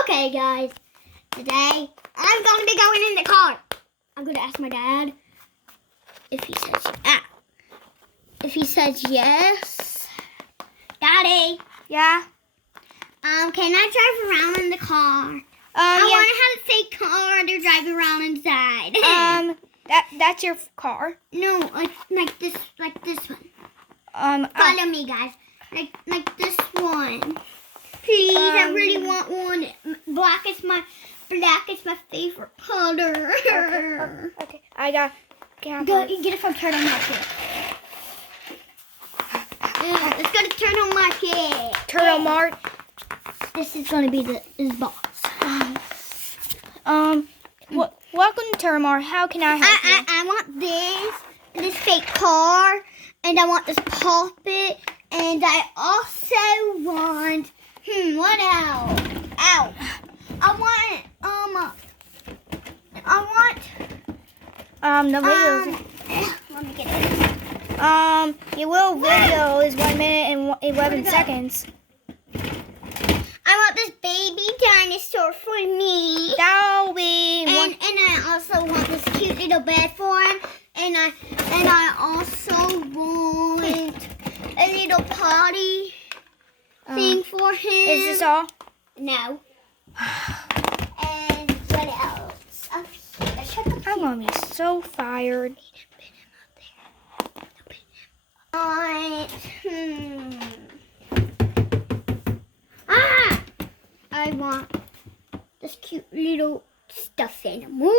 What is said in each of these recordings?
Okay, guys. Today, I'm going to be going in the car. I'm going to ask my dad if he says yes. Daddy. Yeah. Can I drive around in the car? I want to have a fake car to drive around inside. That's your car. No, like this one. Follow me, guys. Like this one. Please, I really want one. Black is my favorite color. Okay. I got. Get it from Turtle Market. Let's go to Turtle Market. Turtle Mart. This is gonna be this box. Welcome to Turtle Mart. How can I help you? I want this fake car, and I want this puppet, and I also want what else? Ow! I want the video. Let me get it. Your little video is 1 minute and 11 seconds. I want this baby dinosaur for me. That'll be And I also want this cute little bed for him. And I also want a little potty thing for him. Is this all? No. And what else? Up here. Check up I'm gonna be so fired. I want this cute little stuffed animal.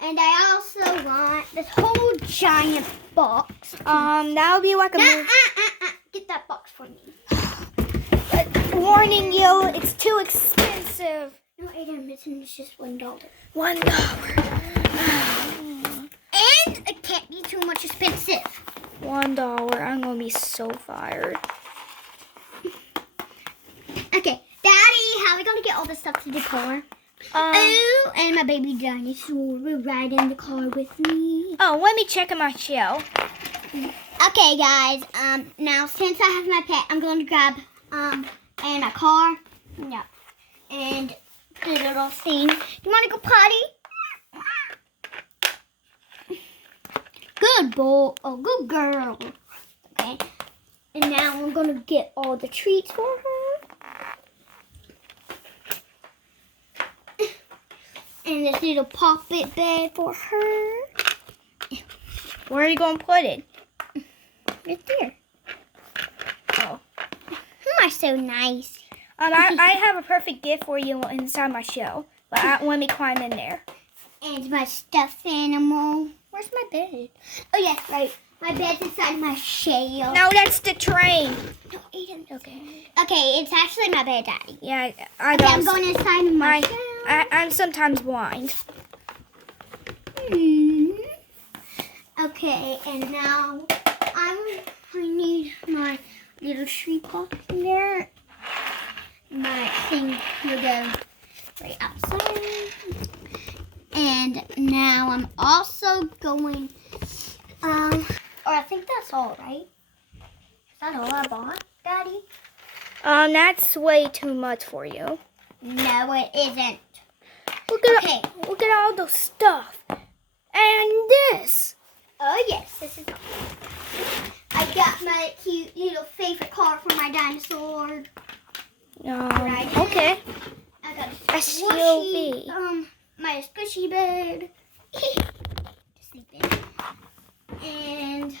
And I also want this whole giant box. That'll be like a Get that box for me. warning you, it's too expensive. No, Aiden, it's just $1. $1. And it can't be too much expensive. $1. I'm gonna be so fired. Okay, Daddy, how are we gonna get all this stuff to the car? Oh, and my baby dinosaur will ride in the car with me. Oh, let me check on my shelf. Okay, guys. Now since I have my pet, I'm going to grab and my car. Yeah, and the little thing. You want to go potty? Good boy. Oh, good girl. Okay. And now I'm going to get all the treats for her. And this little puppet bed for her. Where are you gonna put it? Right there. Oh. Who are so nice? I have a perfect gift for you inside my shell, but let me climb in there. And my stuffed animal. Where's my bed? Oh, yes, right. My bed's inside my shell. No, that's the train. No, Aiden. Okay, it's actually my bed, Daddy. Yeah, I'm going inside my shell. I'm sometimes blind. Okay, and now I need my little tree box in there. My thing will go right outside. And now I'm also going, or I think that's all, right? Is that all I bought, Daddy? That's way too much for you. No, it isn't. Look at all the stuff. And this. Oh, yes, this is all. I got my cute little favorite car for my dinosaur. Right. Okay. I got A squishy, my squishy bed to sleep in. And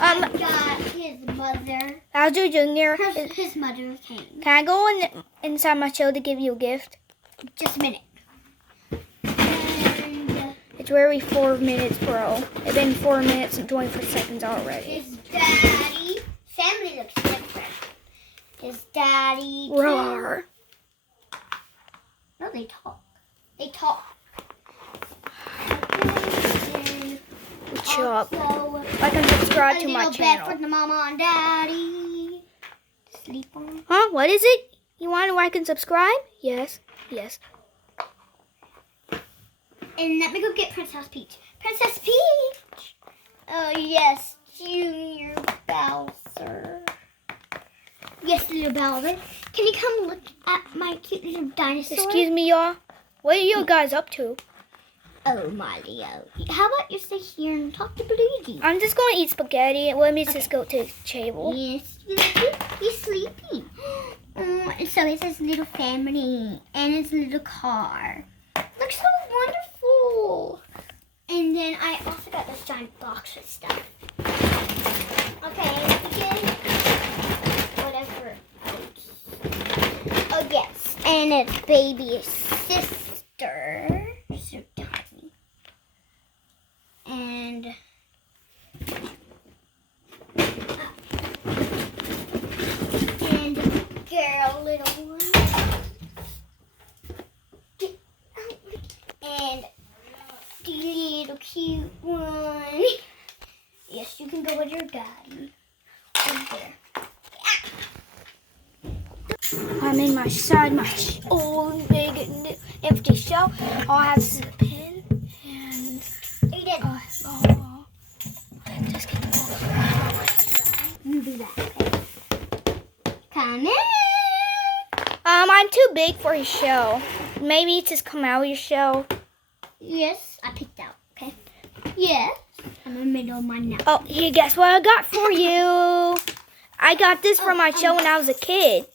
I got his mother. Bowser Jr. His mother came. Can I go inside my shell to give you a gift? Just a minute. And It's already 4 minutes, bro. It's been 4 minutes and 24 seconds already. his daddy. Family looks different. His daddy. Roar. No, they talk. They talk. Good job. Also, Like and subscribe a to my little bed channel. for the mama and daddy to sleep on. Huh? What is it? You want to like and subscribe? Yes. Yes. And let me go get Princess Peach. Princess Peach! Oh, yes, Junior Bowser. Yes, little Bella. Can you come look at my cute little dinosaur? Excuse me, y'all. What are you guys up to? Oh, my Leo. How about you stay here and talk to Bluey? I'm just going to eat spaghetti and let me just go to the table. Yes, he's sleeping. Oh, and so it's his little family and his little car. Looks so wonderful. And then I also got this giant box with stuff. Okay, again, whatever else. Oh, yes, and it's baby sister. So tiny. And girl, little one. And the little cute one. Yes, you can go with your daddy. Over there. I'm in my side, my old big empty shell. I'll have some pin and Aiden, just get the ball. you do that. Okay. Come in. I'm too big for his shell. Maybe just come out of your shell. Yes, I picked out. Okay. Yes, I'm in the middle of mine now. Oh, here, guess what I got for you? I got this for my shell when I was a kid.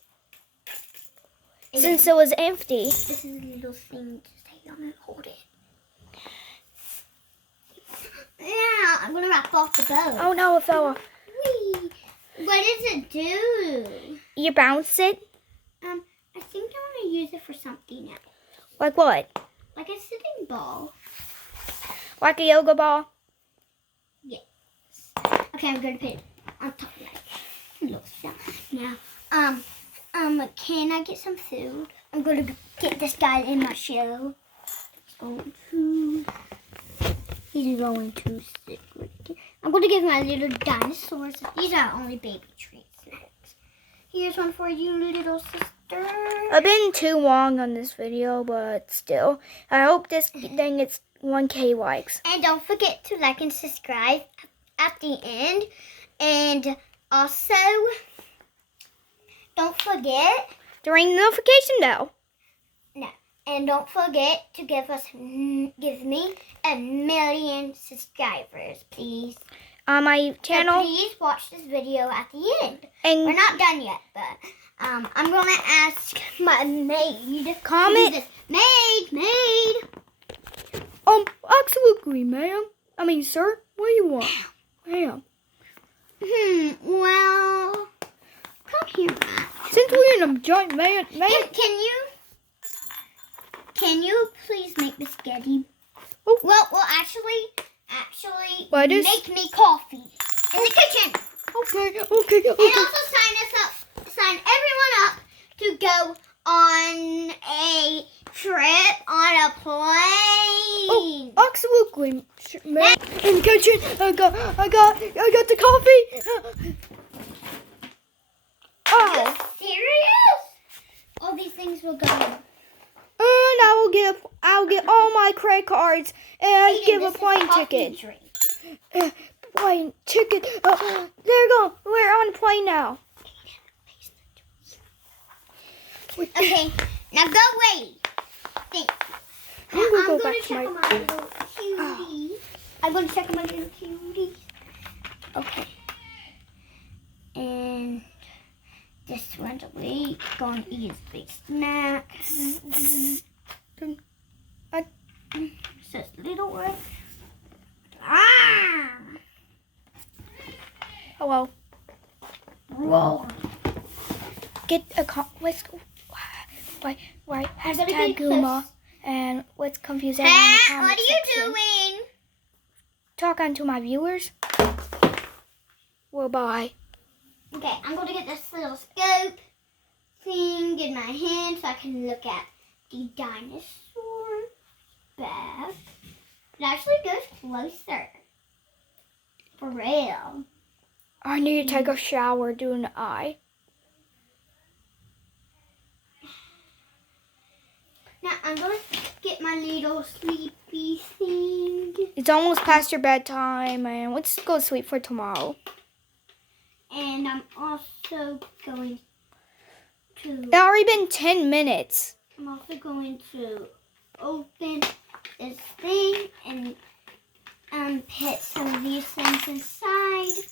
Since it was empty. This is a little thing to stay on and hold it. Yeah, I'm gonna wrap off the bow. Oh no, it fell off. Whee! What does it do? You bounce it? I think I'm gonna use it for something else. Like what? Like a sitting ball. Like a yoga ball? Yes. Okay, I'm gonna put it on top of that. Look, now, can I get some food? I'm gonna get this guy in my shell. He's going to sit right there. I'm gonna give my little dinosaurs. These are only baby treat snacks. Here's one for you, little sister. I've been too long on this video, but still. I hope this thing gets 1K likes. And don't forget to like and subscribe at the end. And also, don't forget to ring the notification bell. No. And don't forget to give me 1 million subscribers, please. On my channel. So please watch this video at the end. And we're not done yet, but I'm gonna ask my maid. Comment. Maid. Absolutely, ma'am. I mean, sir. What do you want, ma'am? Well, come here, Matt. Since we're in a giant man. Can you please make the spaghetti? Oh. Well, actually, make me coffee in the kitchen. Okay. And also sign everyone up to go on a trip on a plane. Oh, absolutely, ma'am. In the kitchen, I got the coffee. Are you serious? All these things will go. And I'll get all my credit cards and Aiden, give a this is plane coffee ticket. drink. Plane ticket. There you go. We're on the plane now. Okay, now go away. Thanks. Now, I'm gonna go gonna back to check my. on my little cuties. I'm gonna check on my little cuties. Okay. And this one's awake. Going to eat his big snack. Says little one. Ah! Hello. Roll. Get a let's go. Why? gotta Hashtag get Guma. this. And let's confuse everyone in the Pat, comment what are you section. doing? Talking to my viewers. Well, bye. Okay, I'm going to get this little scope thing in my hand so I can look at the dinosaur bath. It actually goes closer. For real. I need to take a shower doing the eye. Now I'm going to get my little sleepy thing. It's almost past your bedtime, and let's go to sleep for tomorrow. And I'm also going to. It's already been 10 minutes. I'm also going to open this thing and put some of these things inside.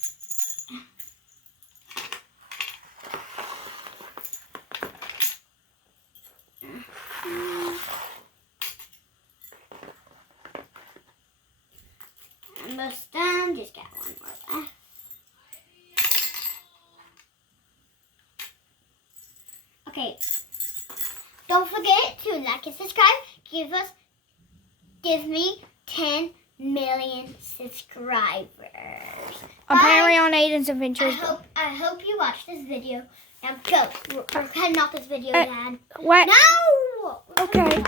Almost done. Just got one more left. Okay. Don't forget to like and subscribe. Give me 10 million subscribers. Apparently on Aiden's Adventures. I hope you watched this video. Now go. We're cutting off this video, Dad. What? No! Okay.